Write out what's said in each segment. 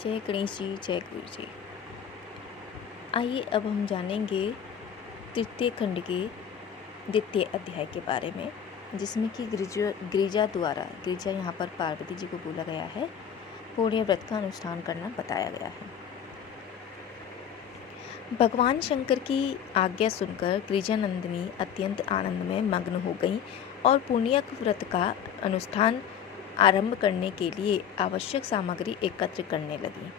जय गणेश जी, जय गुरु जी। आइए अब हम जानेंगे तृतीय खंड के द्वितीय अध्याय के बारे में, जिसमें कि गिरिजा द्वारा, गिरिजा यहाँ पर पार्वती जी को बोला गया है, पूर्ण व्रत का अनुष्ठान करना बताया गया है। भगवान शंकर की आज्ञा सुनकर गिरिजानंदिनी अत्यंत आनंद में मग्न हो गई और पुण्यक व्रत का अनुष्ठान आरंभ करने के लिए आवश्यक सामग्री एकत्र करने लगी।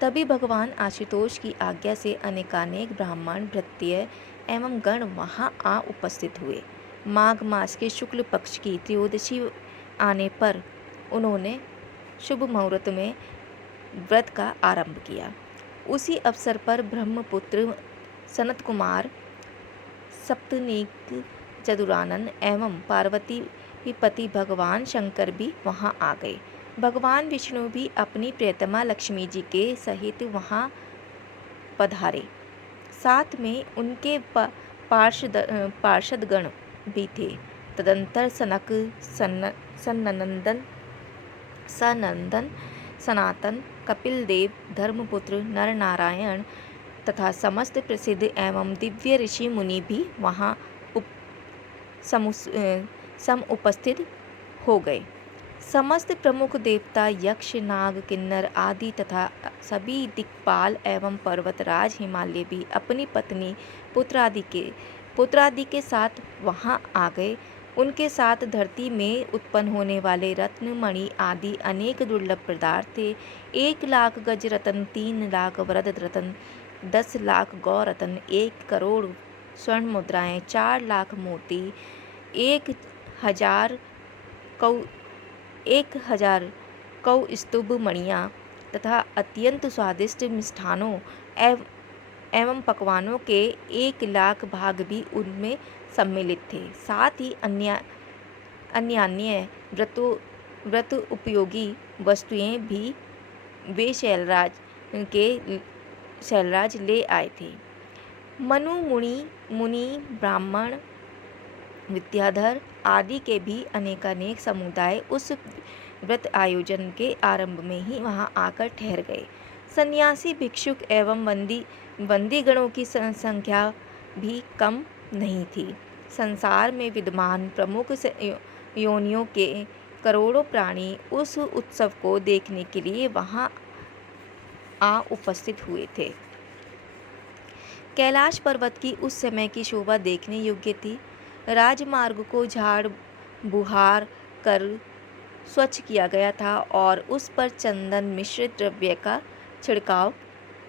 तभी भगवान आशुतोष की आज्ञा से अनेकानेक ब्राह्मण, भृत्य एवं गण वहां आ उपस्थित हुए। माघ मास के शुक्ल पक्ष की त्रयोदशी आने पर उन्होंने शुभ मुहूर्त में व्रत का आरंभ किया। उसी अवसर पर ब्रह्मपुत्र सनत कुमार, सप्तनीक चतुरानन एवं पार्वती पति भगवान शंकर भी वहां आ गए। भगवान विष्णु भी अपनी प्रियतमा लक्ष्मी जी के सहित वहां पधारे। साथ में उनके पार्षदगण भी थे। तदंतर सनक, सनंदन, सनातन, कपिल देव, धर्मपुत्र, नरनारायण तथा समस्त प्रसिद्ध एवं दिव्य ऋषि मुनि भी वहां उपस्थित हो गए। समस्त प्रमुख देवता, यक्ष, नाग, किन्नर आदि तथा सभी दिक्पाल एवं पर्वतराज हिमालय भी अपनी पत्नी, पुत्र आदि के साथ वहां आ गए। उनके साथ धरती में उत्पन्न होने वाले रत्न, मणि आदि अनेक दुर्लभ पदार्थ थे। 1,00,000 गज रत्न, 3,00,000 वरद रत्न, 10,00,000 गौ रत्न, 1,00,00,000 स्वर्ण मुद्राएं, 4,00,000 मोती, 1,000 कौस्तुभ मणियाँ तथा अत्यंत स्वादिष्ट मिष्ठानों एवं पकवानों के 1,00,000 भाग भी उनमें सम्मिलित थे। साथ ही अन्य व्रत उपयोगी वस्तुएं भी वे शैलराज ले आए थे। मनु मुनि, ब्राह्मण, विद्याधर आदि के भी अनेकानेक समुदाय उस व्रत आयोजन के आरंभ में ही वहां आकर ठहर गए। सन्यासी, भिक्षुक एवं बंदीगणों की संख्या भी कम नहीं थी। संसार में विद्यमान प्रमुख योनियों के करोड़ों प्राणी उस उत्सव को देखने के लिए वहां आ उपस्थित हुए थे। कैलाश पर्वत की उस समय की शोभा देखने योग्य थी। राजमार्ग को झाड़ बुहार कर स्वच्छ किया गया था और उस पर चंदन मिश्रित द्रव्य का छिड़काव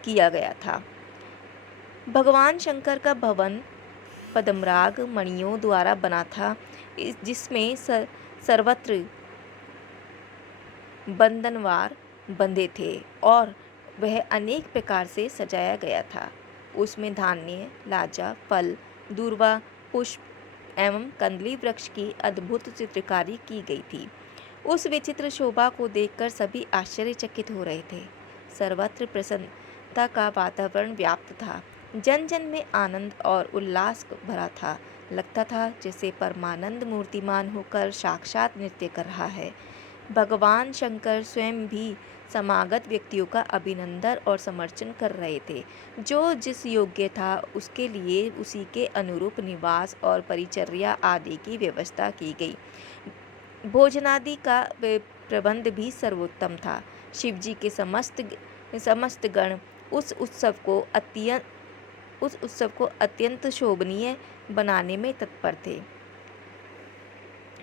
किया गया था। भगवान शंकर का भवन पद्मराग मणियों द्वारा बना था, जिसमें सर्वत्र बंधनवार बंधे थे और वह अनेक प्रकार से सजाया गया था। उसमें धान्य, लाजा, फल, दूर्वा, पुष्प एवं कंदली वृक्ष की अद्भुत चित्रकारी की गई थी। उस विचित्र शोभा को देखकर सभी आश्चर्यचकित हो रहे थे। सर्वत्र प्रसन्नता का वातावरण व्याप्त था। जन जन में आनंद और उल्लास भरा था। लगता था जैसे परमानंद मूर्तिमान होकर साक्षात नृत्य कर रहा है। भगवान शंकर स्वयं भी समागत व्यक्तियों का अभिनंदन और समर्चन कर रहे थे। जो जिस योग्य था उसके लिए उसी के अनुरूप निवास और परिचर्या आदि की व्यवस्था की गई। भोजनादि का प्रबंध भी सर्वोत्तम था। शिवजी के समस्त गण उस उत्सव को अत्यंत शोभनीय बनाने में तत्पर थे।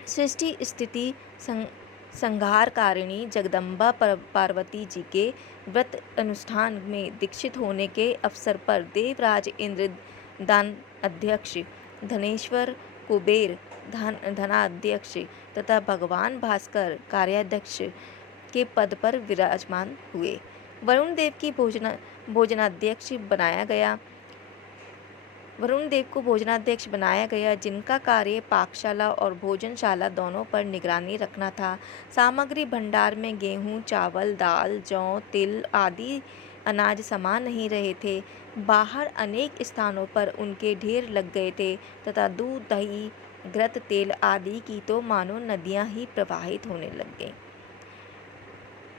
सृष्टि स्थिति संहारकारिणी जगदम्बा पार्वती जी के व्रत अनुष्ठान में दीक्षित होने के अवसर पर देवराज इंद्र दानाध्यक्ष, धनेश्वर कुबेर धनाध्यक्ष तथा भगवान भास्कर कार्याध्यक्ष के पद पर विराजमान हुए। वरुण देव को भोजनाध्यक्ष बनाया गया, जिनका कार्य पाकशाला और भोजनशाला दोनों पर निगरानी रखना था। सामग्री भंडार में गेहूं, चावल, दाल, जौ, तिल आदि अनाज समा नहीं रहे थे। बाहर अनेक स्थानों पर उनके ढेर लग गए थे तथा दूध, दही, घृत, तेल आदि की तो मानो नदियां ही प्रवाहित होने लग गईं।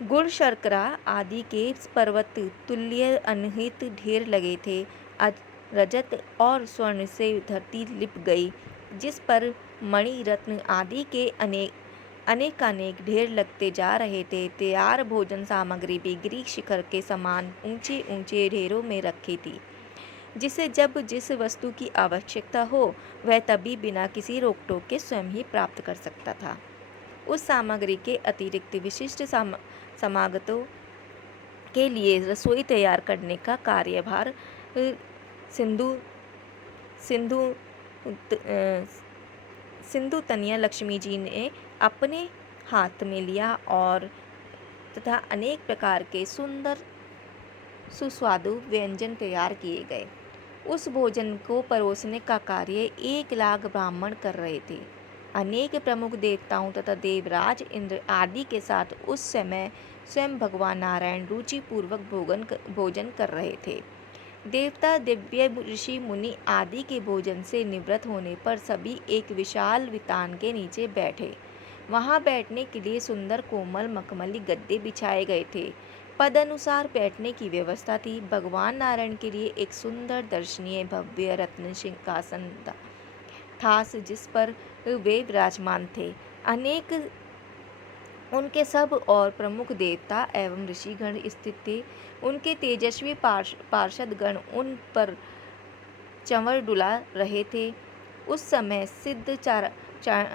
गुड़ शर्करा आदि के पर्वत तुल्य अनहित ढेर लगे थे। आज रजत और स्वर्ण से धरती लिप गई, जिस पर मणि रत्न आदि के अनेकानेक ढेर लगते जा रहे थे। तैयार भोजन सामग्री भी गिरी शिखर के समान ऊंचे ऊंचे ढेरों में रखी थी, जिसे जब जिस वस्तु की आवश्यकता हो वह तभी बिना किसी रोक टोक के स्वयं ही प्राप्त कर सकता था। उस सामग्री के अतिरिक्त विशिष्ट समागतों के लिए रसोई तैयार करने का कार्यभार सिंधु सिंधु सिंधु तनिया लक्ष्मी जी ने अपने हाथ में लिया और तथा अनेक प्रकार के सुंदर सुस्वादु व्यंजन तैयार किए गए। उस भोजन को परोसने का कार्य 1 लाख ब्राह्मण कर रहे थे। अनेक प्रमुख देवताओं तथा देवराज इंद्र आदि के साथ उस समय स्वयं भगवान नारायण रुचिपूर्वक भोजन कर रहे थे। देवता, दिव्य ऋषि, मुनि आदि के भोजन से निवृत्त होने पर सभी एक विशाल वितान के नीचे बैठे। वहां बैठने के लिए सुंदर कोमल मखमली गद्दे बिछाए गए थे। पद अनुसार बैठने की व्यवस्था थी। भगवान नारायण के लिए एक सुंदर दर्शनीय भव्य रत्न सिंहासन था, जिस पर वे विराजमान थे। अनेक उनके सब और प्रमुख देवता एवं ऋषिगण स्थित थे। उनके तेजस्वी पार्षद गण उन पर चंवर डुला रहे थे। उस समय सिद्ध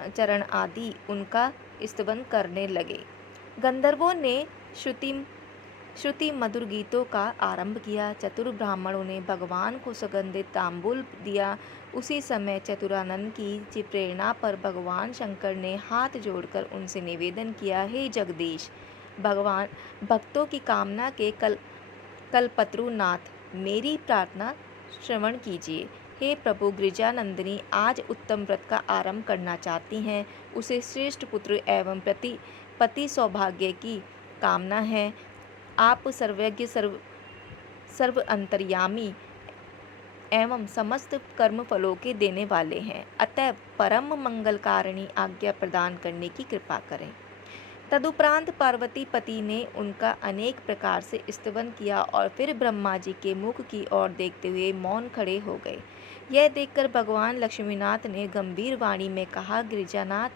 चरण आदि उनका स्तवन करने लगे। गंधर्वों ने श्रुति मधुर गीतों का आरंभ किया। चतुर ब्राह्मणों ने भगवान को सुगंधित तांबूल दिया। उसी समय चतुरानन की प्रेरणा पर भगवान शंकर ने हाथ जोड़कर उनसे निवेदन किया, हे जगदीश, भगवान भक्तों की कामना के कल्पतरुनाथ, मेरी प्रार्थना श्रवण कीजिए। हे प्रभु, गिरिजानंदिनी आज उत्तम व्रत का आरंभ करना चाहती हैं। उसे श्रेष्ठ पुत्र एवं पति सौभाग्य की कामना है। आप सर्वज्ञ, सर्व अंतर्यामी एवं समस्त कर्म फलों के देने वाले हैं, अतः परम मंगलकारिणी आज्ञा प्रदान करने की कृपा करें। तदुपरांत पार्वती पति ने उनका अनेक प्रकार से स्तवन किया और फिर ब्रह्मा जी के मुख की ओर देखते हुए मौन खड़े हो गए। यह देखकर भगवान लक्ष्मीनाथ ने गंभीर वाणी में कहा, गिरिजानाथ,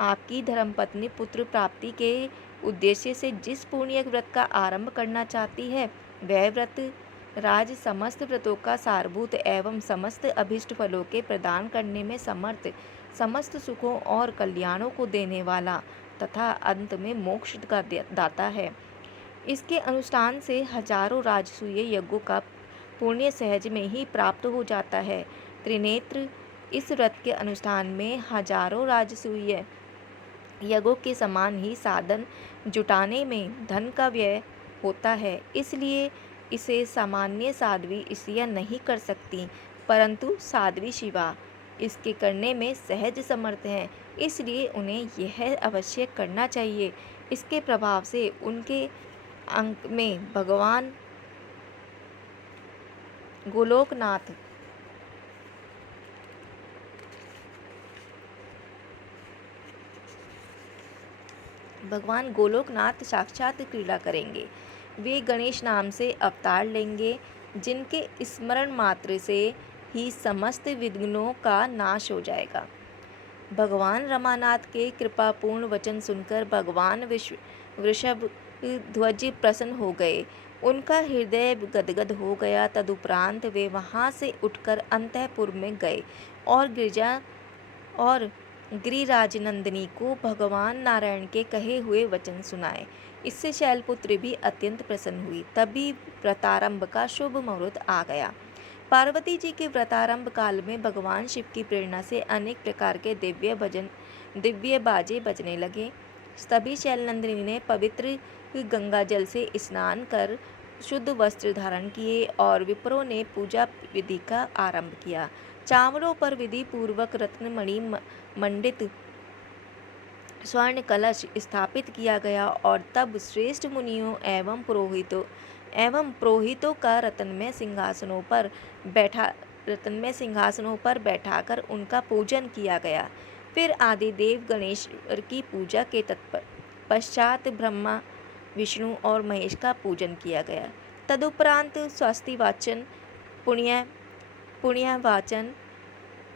आपकी धर्मपत्नी पुत्र प्राप्ति के उद्देश्य से जिस पुण्य व्रत का आरंभ करना चाहती है, वह व्रत राज समस्त व्रतों का सारभूत एवं समस्त अभिष्ट फलों के प्रदान करने में समर्थ, समस्त सुखों और कल्याणों को देने वाला तथा अंत में मोक्ष का दाता है। इसके अनुष्ठान से हजारों राजसूय यज्ञों का पुण्य सहज में ही प्राप्त हो जाता है। त्रिनेत्र, इस व्रत के अनुष्ठान में हजारों राजसूय यज्ञों के समान ही साधन जुटाने में धन का व्यय होता है। इसलिए इसे सामान्य साध्वी स्त्रियां नहीं कर सकती, परंतु साध्वी शिवा इसके करने में सहज समर्थ हैं। इसलिए उन्हें यह अवश्य करना चाहिए। इसके प्रभाव से उनके अंक में भगवान गोलोकनाथ साक्षात क्रीड़ा करेंगे। वे गणेश नाम से अवतार लेंगे, जिनके स्मरण मात्र से ही समस्त विघ्नों का नाश हो जाएगा। भगवान रमानाथ के कृपापूर्ण वचन सुनकर भगवान वृषभ ध्वज प्रसन्न हो गए। उनका हृदय गदगद हो गया। तदुपरांत वे वहां से उठकर अंतःपुर में गए और गिरिराजनंदिनी को भगवान नारायण के कहे हुए वचन सुनाए। इससे शैलपुत्री भी अत्यंत प्रसन्न हुई। तभी व्रतारंभ का शुभ मुहूर्त आ गया। पार्वती जी के व्रतारंभ काल में भगवान शिव की प्रेरणा से अनेक प्रकार के दिव्य बाजे बजने लगे। तभी शैलनंदिनी ने पवित्र गंगा जल से स्नान कर शुद्ध वस्त्र धारण किए और विप्रों ने पूजा विधि का आरंभ किया। चावलों पर विधि पूर्वक रत्नमणि मंडित स्वर्ण कलश स्थापित किया गया और तब श्रेष्ठ मुनियों एवं पुरोहितों का रत्नमय सिंहासनों पर बैठाकर उनका पूजन किया गया। फिर आदिदेव गणेश्वर की पूजा के पश्चात विष्णु और महेश का पूजन किया गया। तदुपरांत स्वस्तिवाचन, पुण्य पुण्यवाचन,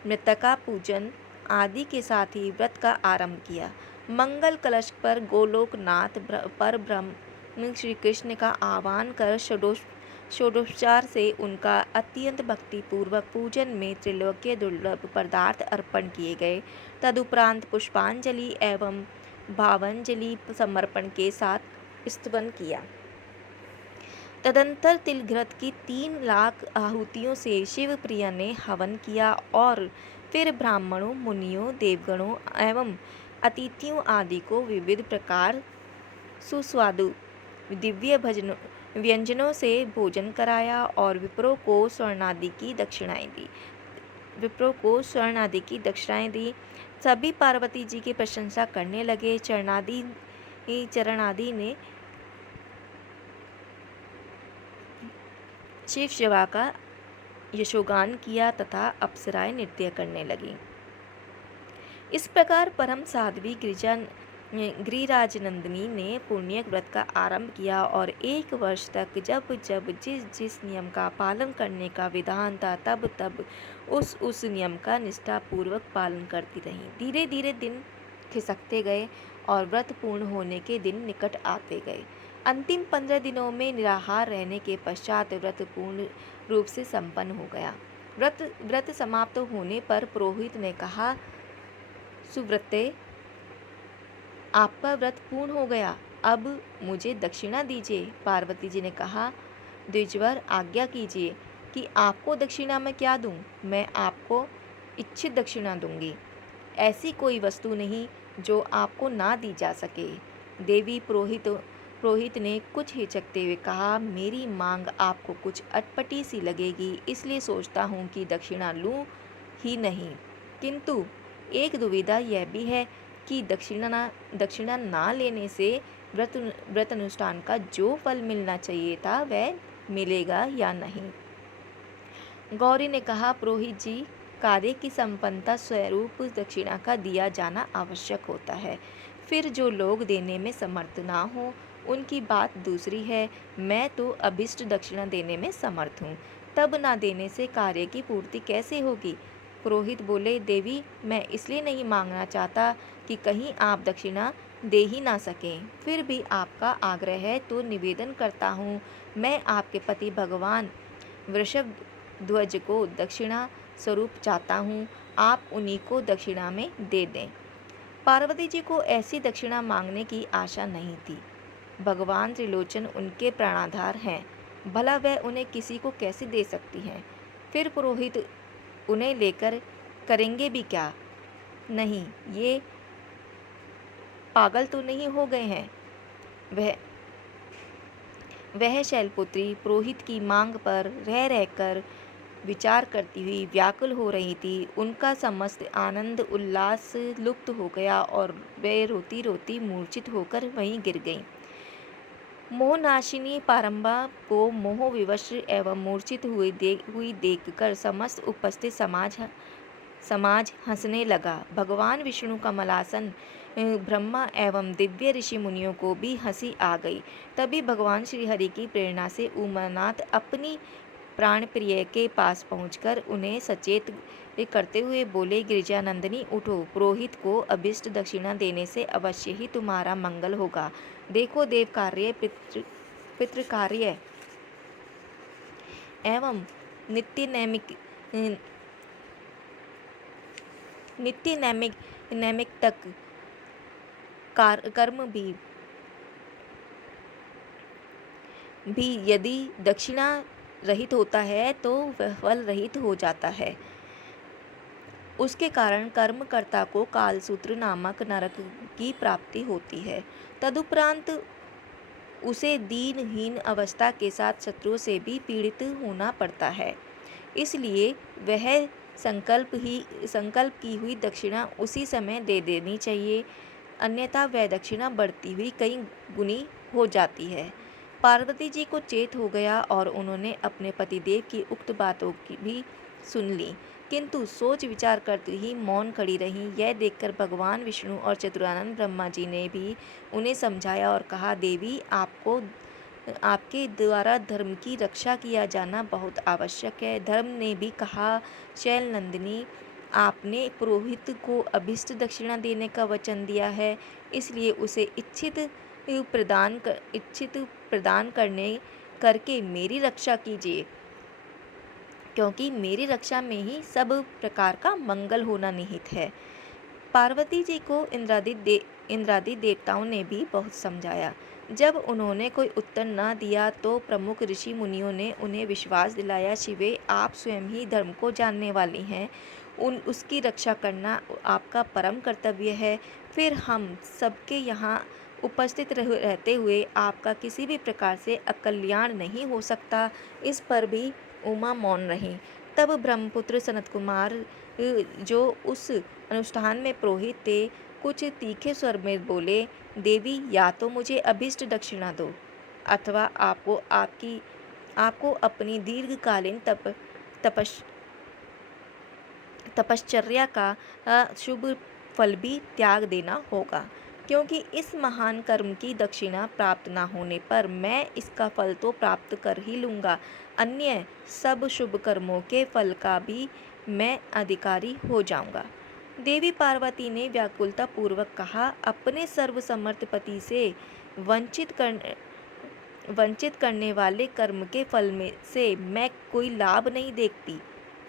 मृतका पूजन आदि के साथ ही व्रत का आरंभ किया। मंगल कलश पर गोलोकनाथ पर ब्रह्म श्री कृष्ण का आह्वान कर षोडशोपचार से उनका अत्यंत भक्तिपूर्वक पूजन में त्रिलोक्य दुर्लभ पदार्थ अर्पण किए गए। तदुपरांत पुष्पांजलि एवं भावांजलि समर्पण के साथ स्तवन किया। तदंतर तिलघृत की 3 लाख आहुतियों से शिवप्रिया ने हवन किया और फिर ब्राह्मणों, मुनियों, देवगणों एवं अतिथियों आदि को विविध प्रकार सुस्वादु दिव्य व्यंजनों से भोजन कराया और विप्रों को स्वर्णादि की दक्षिणाएं दी। सभी पार्वती जी की प्रशंसा करने लगे। चरणादि ने शिव शिवा का यशोगान किया तथा अप्सराएं नृत्य करने लगीं। इस प्रकार परम साध्वी गिरिराजनंदिनी ने पुण्य व्रत का आरंभ किया और 1 वर्ष तक जब जब जिस नियम का पालन करने का विधान था तब तब उस नियम का निष्ठापूर्वक पालन करती रही। धीरे धीरे दिन खिसकते गए और व्रत पूर्ण होने के दिन निकट आते गए। अंतिम 15 दिनों में निराहार रहने के पश्चात व्रत पूर्ण रूप से संपन्न हो गया। व्रत समाप्त होने पर पुरोहित ने कहा, सुव्रते, आपका व्रत पूर्ण हो गया, अब मुझे दक्षिणा दीजिए। पार्वती जी ने कहा, द्विजवर, आज्ञा कीजिए कि आपको दक्षिणा में क्या दूं? मैं आपको इच्छित दक्षिणा दूंगी। ऐसी कोई वस्तु नहीं जो आपको ना दी जा सके। देवी पुरोहित ने कुछ हिचकते हुए कहा, मेरी मांग आपको कुछ अटपटी सी लगेगी, इसलिए सोचता हूँ कि दक्षिणा लूँ ही नहीं। किंतु एक दुविधा यह भी है कि दक्षिणा ना लेने से व्रत अनुष्ठान का जो फल मिलना चाहिए था वह मिलेगा या नहीं। गौरी ने कहा, पुरोहित जी, कार्य की संपन्नता स्वरूप दक्षिणा का दिया जाना आवश्यक होता है। फिर जो लोग देने में समर्थ ना हो उनकी बात दूसरी है। मैं तो अभिष्ट दक्षिणा देने में समर्थ हूँ, तब ना देने से कार्य की पूर्ति कैसे होगी? पुरोहित बोले, देवी, मैं इसलिए नहीं मांगना चाहता कि कहीं आप दक्षिणा दे ही ना सकें। फिर भी आपका आग्रह है तो निवेदन करता हूँ। मैं आपके पति भगवान वृषभ ध्वज को दक्षिणा स्वरूप चाहता हूँ, आप उन्हीं को दक्षिणा में दे दें। पार्वती जी को ऐसी दक्षिणा मांगने की आशा नहीं थी। भगवान त्रिलोचन उनके प्राणाधार हैं, भला वह उन्हें किसी को कैसे दे सकती हैं? फिर पुरोहित उन्हें लेकर करेंगे भी क्या? नहीं, ये पागल तो नहीं हो गए हैं? वह शैलपुत्री पुरोहित की मांग पर रह रहकर विचार करती हुई व्याकुल हो रही थी। उनका समस्त आनंद उल्लास लुप्त हो गया और वे रोती रोती मूर्छित होकर वहीं गिर गईं। मोहनाशिनी पारंबा को मोह विवश एवं मूर्छित हुई देखकर समस्त उपस्थित समाज हंसने लगा। भगवान विष्णु कमलासन ब्रह्मा एवं दिव्य ऋषि मुनियों को भी हंसी आ गई। तभी भगवान श्री हरि की प्रेरणा से उमानाथ अपनी प्राण प्रिय के पास पहुंचकर उन्हें सचेत करते हुए बोले, गिरिजानंदिनी, उठो, पुरोहित को अभिष्ट दक्षिणा देने से अवश्य ही तुम्हारा मंगल होगा। देखो, देव कार्य, पितृ कार्य एवं नित्य नैमिक तक कर्म भी यदि दक्षिणा रहित होता है तो वह फल रहित हो जाता है। उसके कारण कर्मकर्ता को कालसूत्र नामक नरक की प्राप्ति होती है। तदुपरांत उसे दीनहीन अवस्था के साथ शत्रुओं से भी पीड़ित होना पड़ता है। इसलिए वह संकल्प की हुई दक्षिणा उसी समय दे देनी चाहिए, अन्यथा वह दक्षिणा बढ़ती हुई कई गुनी हो जाती है। पार्वती जी को चेत हो गया और उन्होंने अपने पतिदेव की उक्त बातों की भी सुन ली। किंतु सोच विचार करते ही मौन खड़ी रहीं। यह देखकर भगवान विष्णु और चतुरानंद ब्रह्मा जी ने भी उन्हें समझाया और कहा, देवी, आपके द्वारा धर्म की रक्षा किया जाना बहुत आवश्यक है। धर्म ने भी कहा, शैल नंदिनी, आपने पुरोहित को अभिष्ट दक्षिणा देने का वचन दिया है, इसलिए उसे इच्छित प्रदान करके मेरी रक्षा कीजिए, क्योंकि मेरी रक्षा में ही सब प्रकार का मंगल होना निहित है। पार्वती जी को इंद्रादि देवताओं ने भी बहुत समझाया। जब उन्होंने कोई उत्तर न दिया तो प्रमुख ऋषि मुनियों ने उन्हें विश्वास दिलाया, शिवे, आप स्वयं ही धर्म को जानने वाली हैं, उसकी रक्षा करना आपका परम कर्तव्य है। फिर हम सबके यहाँ उपस्थित रहते हुए आपका किसी भी प्रकार से अकल्याण नहीं हो सकता। इस पर भी उमा मौन रहीं। तब ब्रह्मपुत्र सनत कुमार, जो उस अनुष्ठान में पुरोहित थे, कुछ तीखे स्वर में बोले, देवी, या तो मुझे अभिष्ट दक्षिणा दो, अथवा आपको अपनी दीर्घकालीन तपश्चर्या का शुभ फल भी त्याग देना होगा, क्योंकि इस महान कर्म की दक्षिणा प्राप्त न होने पर मैं इसका फल तो प्राप्त कर ही लूँगा, अन्य सब शुभ कर्मों के फल का भी मैं अधिकारी हो जाऊँगा। देवी पार्वती ने व्याकुलता पूर्वक कहा, अपने सर्वसमर्थ पति से वंचित करने वाले कर्म के फल में से मैं कोई लाभ नहीं देखती।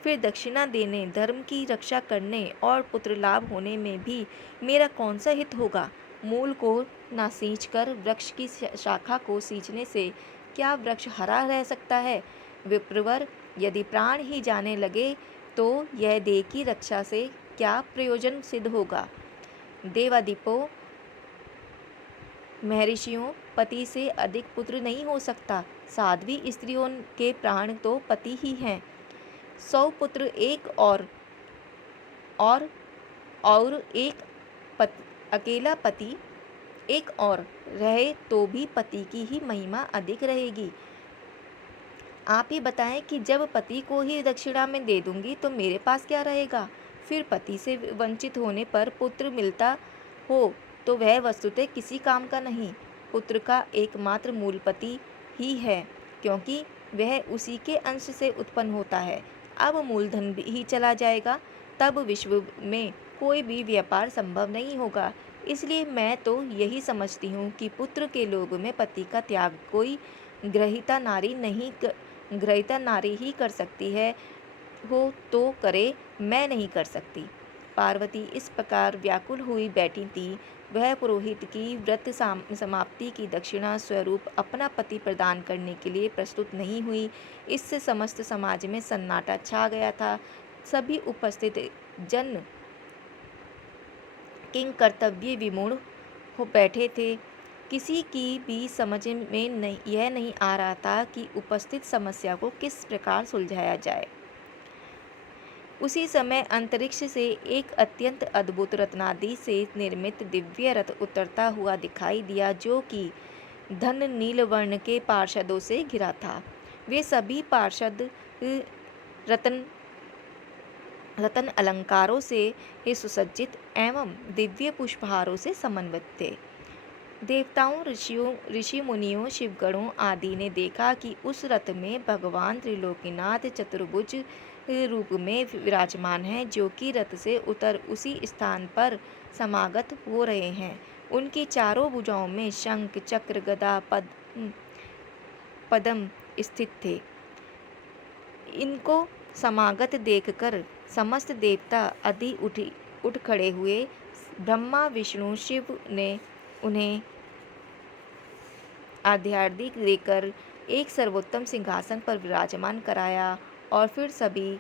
फिर दक्षिणा देने, धर्म की रक्षा करने और पुत्र लाभ होने में भी मेरा कौन सा हित होगा। मूल को न सींचकर वृक्ष की शाखा को सींचने से क्या वृक्ष हरा रह सकता है। विप्रवर, यदि प्राण ही जाने लगे तो यह देह की रक्षा से क्या प्रयोजन सिद्ध होगा। देवादिपों, महर्षियों, पति से अधिक पुत्र नहीं हो सकता। साध्वी स्त्रियों के प्राण तो पति ही हैं। 100 पुत्र और एक अकेला पति एक और रहे तो भी पति की ही महिमा अधिक रहेगी। आप ही बताएं कि जब पति को ही दक्षिणा में दे दूंगी तो मेरे पास क्या रहेगा। फिर पति से वंचित होने पर पुत्र मिलता हो तो वह वस्तुतः किसी काम का नहीं। पुत्र का एकमात्र मूल पति ही है, क्योंकि वह उसी के अंश से उत्पन्न होता है। अब मूलधन ही चला जाएगा, तब विश्व में कोई भी व्यापार संभव नहीं होगा। इसलिए मैं तो यही समझती हूँ कि पुत्र के लोभ में पति का त्याग कोई ग्रहिता नारी ही कर सकती है, हो तो करे, मैं नहीं कर सकती। पार्वती इस प्रकार व्याकुल हुई बैठी थी। वह पुरोहित की व्रत समाप्ति की दक्षिणा स्वरूप अपना पति प्रदान करने के लिए प्रस्तुत नहीं हुई। इससे समस्त समाज में सन्नाटा छा गया था। सभी उपस्थित जन किंग कर्तव्य विमूढ़ हो बैठे थे। किसी की भी समझ में यह नहीं आ रहा था कि उपस्थित समस्या को किस प्रकार सुलझाया जाए। उसी समय अंतरिक्ष से एक अत्यंत अद्भुत रत्नादि से निर्मित दिव्य रथ उतरता हुआ दिखाई दिया, जो कि धन नील वर्ण के पार्षदों से घिरा था। वे सभी पार्षद रतन अलंकारों से सुसज्जित एवं दिव्य पुष्पहारों से समन्वित थे। देवताओं, ऋषि मुनियों, शिवगणों आदि ने देखा कि उस रथ में भगवान त्रिलोकीनाथ चतुर्भुज रूप में विराजमान हैं, जो कि रथ से उतर उसी स्थान पर समागत हो रहे हैं। उनकी चारों भुजाओं में शंख, चक्र, गदा, पद्म स्थित थे। इनको समागत देखकर समस्त देवता आदि उठ खड़े हुए। ब्रह्मा, विष्णु, शिव ने उन्हें आध्यात्मिक देकर एक सर्वोत्तम सिंहासन पर विराजमान कराया और फिर सभी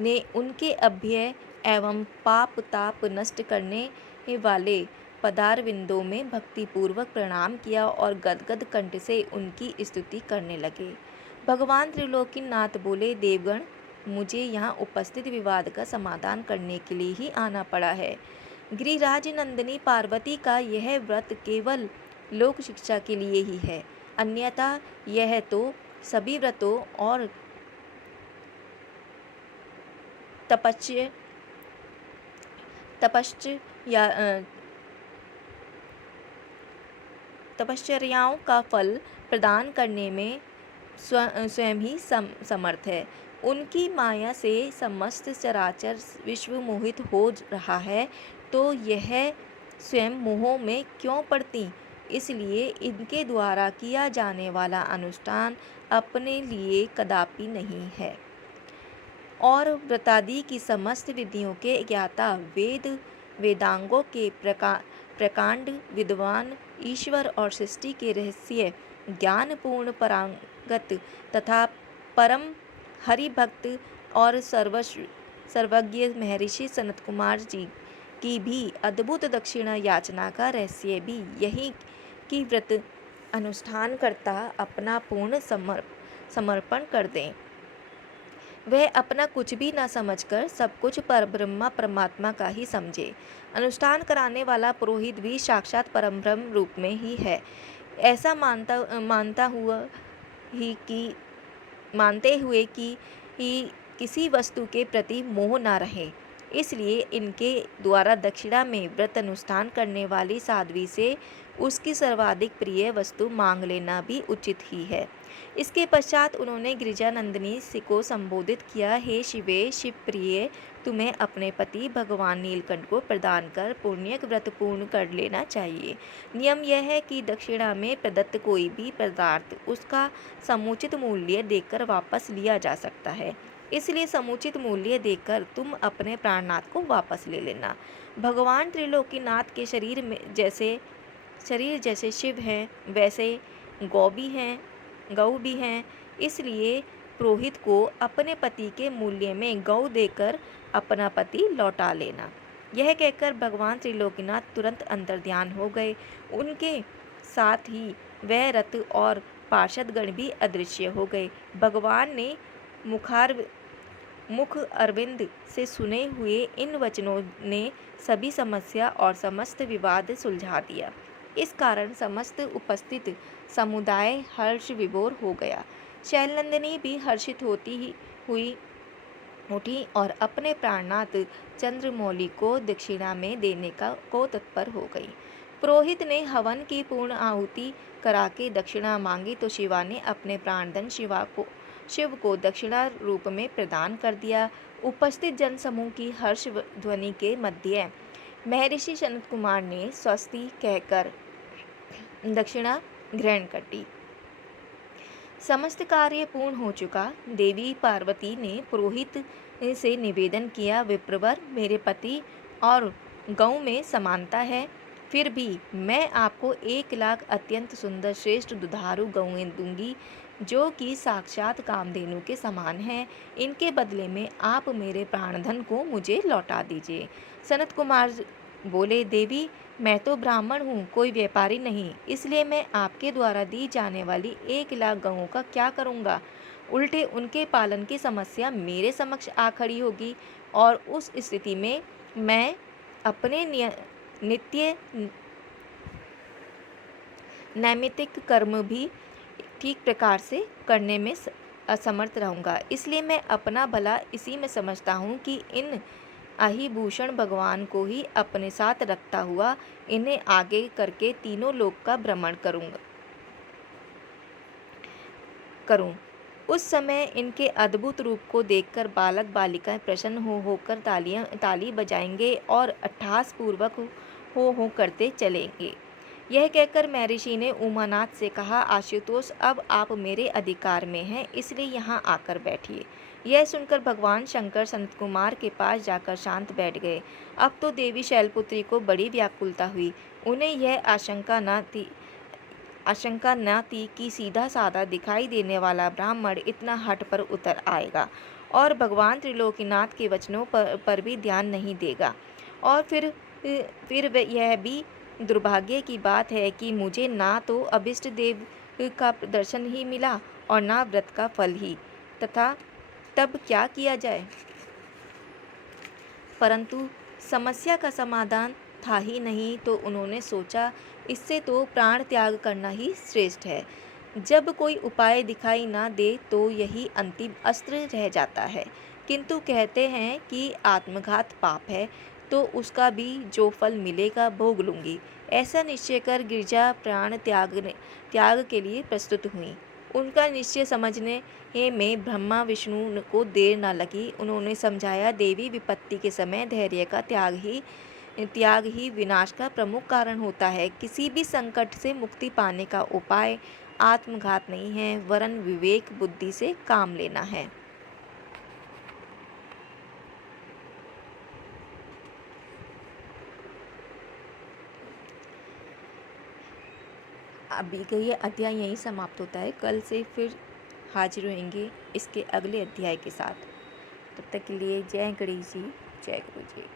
ने उनके अभय एवं पाप ताप नष्ट करने वाले पदारविंदों में भक्तिपूर्वक प्रणाम किया और गदगद कंठ से उनकी स्तुति करने लगे। भगवान त्रिलोकीनाथ बोले, देवगण, मुझे यहाँ उपस्थित विवाद का समाधान करने के लिए ही आना पड़ा है। गिरिराज नंदिनी पार्वती का यह व्रत केवल लोक शिक्षा के लिए ही है, अन्यथा यह तो सभी व्रतों और तपस्य तपश्चर्या तपश्चर्याओं का फल प्रदान करने में स्वयं ही समर्थ है। उनकी माया से समस्त चराचर विश्व मोहित हो रहा है, तो यह स्वयं मोह में क्यों पड़ती? इसलिए इनके द्वारा किया जाने वाला अनुष्ठान अपने लिए कदापि नहीं है। और व्रतादि की समस्त विधियों के ज्ञाता वेदांगों के प्रकांड विद्वान ईश्वर और सृष्टि के रहस्य ज्ञानपूर्ण परांगत तथा परम हरिभक्त और सर्वज्ञ महर्षि सनत कुमार जी की भी अद्भुत दक्षिणा याचना का रहस्य भी यही कि व्रत अनुष्ठान करता अपना पूर्ण समर्पण कर दें। वह अपना कुछ भी न समझकर सब कुछ परब्रह्म परमात्मा का ही समझे। अनुष्ठान कराने वाला पुरोहित भी साक्षात परब्रह्म रूप में ही है, ऐसा मानते हुए कि किसी वस्तु के प्रति मोह न रहे। इसलिए इनके द्वारा दक्षिणा में व्रत अनुष्ठान करने वाली साध्वी से उसकी सर्वाधिक प्रिय वस्तु मांग लेना भी उचित ही है। इसके पश्चात उन्होंने गिरिजानंदिनी को संबोधित किया, हे शिवे, शिव प्रिय, तुम्हें अपने पति भगवान नीलकंठ को प्रदान कर पुण्यक व्रत पूर्ण कर लेना चाहिए। नियम यह है कि दक्षिणा में प्रदत्त कोई भी पदार्थ उसका समुचित मूल्य देकर वापस लिया जा सकता है, इसलिए समुचित मूल्य देकर तुम अपने प्राणनाथ को वापस ले लेना। भगवान त्रिलोकीनाथ के शरीर जैसे शिव हैं, वैसे गौ भी हैं, इसलिए पुरोहित को अपने पति के मूल्य में गौ देकर अपना पति लौटा लेना। यह कहकर भगवान त्रिलोकीनाथ तुरंत अंतर्ध्यान हो गए। उनके साथ ही वह रथ और पार्षदगण भी अदृश्य हो गए। भगवान ने मुख अरविंद से सुने हुए इन वचनों ने सभी समस्या और समस्त विवाद सुलझा दिया। इस कारण समस्त उपस्थित समुदाय हर्ष विभोर हो गया। शैलनंदिनी भी हर्षित हुई उठी और अपने प्राणनाथ चंद्रमौली को दक्षिणा में देने को तत्पर हो गई। पुरोहित ने हवन की पूर्ण आहुति करा के दक्षिणा मांगी तो शिवा ने अपने प्राणधन शिव को दक्षिणा रूप में प्रदान कर दिया। उपस्थित जनसमूह की हर्ष ध्वनि के मध्य महर्षि सनत कुमार ने स्वस्ति कहकर दक्षिणा ग्रहण कर ली। समस्त कार्य पूर्ण हो चुका। देवी पार्वती ने पुरोहित से निवेदन किया, विप्रवर, मेरे पति और गौ में समानता है, फिर भी मैं आपको 1,00,000 अत्यंत सुंदर श्रेष्ठ दुधारू गौएं दूंगी, जो कि साक्षात कामधेनु के समान हैं। इनके बदले में आप मेरे प्राणधन को मुझे लौटा दीजिए। सनत कुमार बोले, देवी, मैं तो ब्राह्मण हूँ, कोई व्यापारी नहीं, इसलिए मैं आपके द्वारा दी जाने वाली 1,00,000 गौओं का क्या करूँगा? उल्टे उनके पालन की समस्या मेरे समक्ष आ खड़ी होगी, और उस स्थिति में मैं अपने नित्य नैमित्तिक कर्म भी ठीक प्रकार से करने में असमर्थ रहूँगा। इसलिए मैं अपना भला इसी में समझता हूँ कि इन अहिभूषण भगवान को ही अपने साथ रखता हुआ इन्हें आगे करके तीनों लोक का भ्रमण करूं। उस समय इनके अद्भुत रूप को देखकर बालक बालिकाएं प्रसन्न होकर ताली बजाएंगे और अट्टहास पूर्वक हो करते चलेंगे। यह कहकर महर्षि ने उमानाथ से कहा, आशुतोष, अब आप मेरे अधिकार में हैं, इसलिए यहाँ आकर बैठिए। यह सुनकर भगवान शंकर सनत कुमार के पास जाकर शांत बैठ गए। अब तो देवी शैलपुत्री को बड़ी व्याकुलता हुई। उन्हें यह आशंका न थी कि सीधा साधा दिखाई देने वाला ब्राह्मण इतना हठ पर उतर आएगा और भगवान त्रिलोकीनाथ के वचनों पर भी ध्यान नहीं देगा। और फिर यह भी दुर्भाग्य की बात है कि मुझे ना तो अभिष्ट देव का दर्शन ही मिला और ना व्रत का फल ही, तथा तब क्या किया जाए? परंतु समस्या का समाधान था ही नहीं, तो उन्होंने सोचा, इससे तो प्राण त्याग करना ही श्रेष्ठ है। जब कोई उपाय दिखाई ना दे तो यही अंतिम अस्त्र रह जाता है। किंतु कहते हैं कि आत्मघात पाप है, तो उसका भी जो फल मिलेगा भोग लूँगी। ऐसा निश्चय कर गिरजा प्राण त्याग के लिए प्रस्तुत हुई। उनका निश्चय समझने में ब्रह्मा विष्णु को देर न लगी। उन्होंने समझाया, देवी विपत्ति के समय धैर्य का त्याग ही विनाश का प्रमुख कारण होता है। किसी भी संकट से मुक्ति पाने का उपाय आत्मघात नहीं है, वरन विवेक बुद्धि से काम लेना है। अभी का ये अध्याय यहीं समाप्त होता है। कल से फिर हाजिर होंगे इसके अगले अध्याय के साथ। तब तक के लिए जय गणेश जी, जय गुरु जी।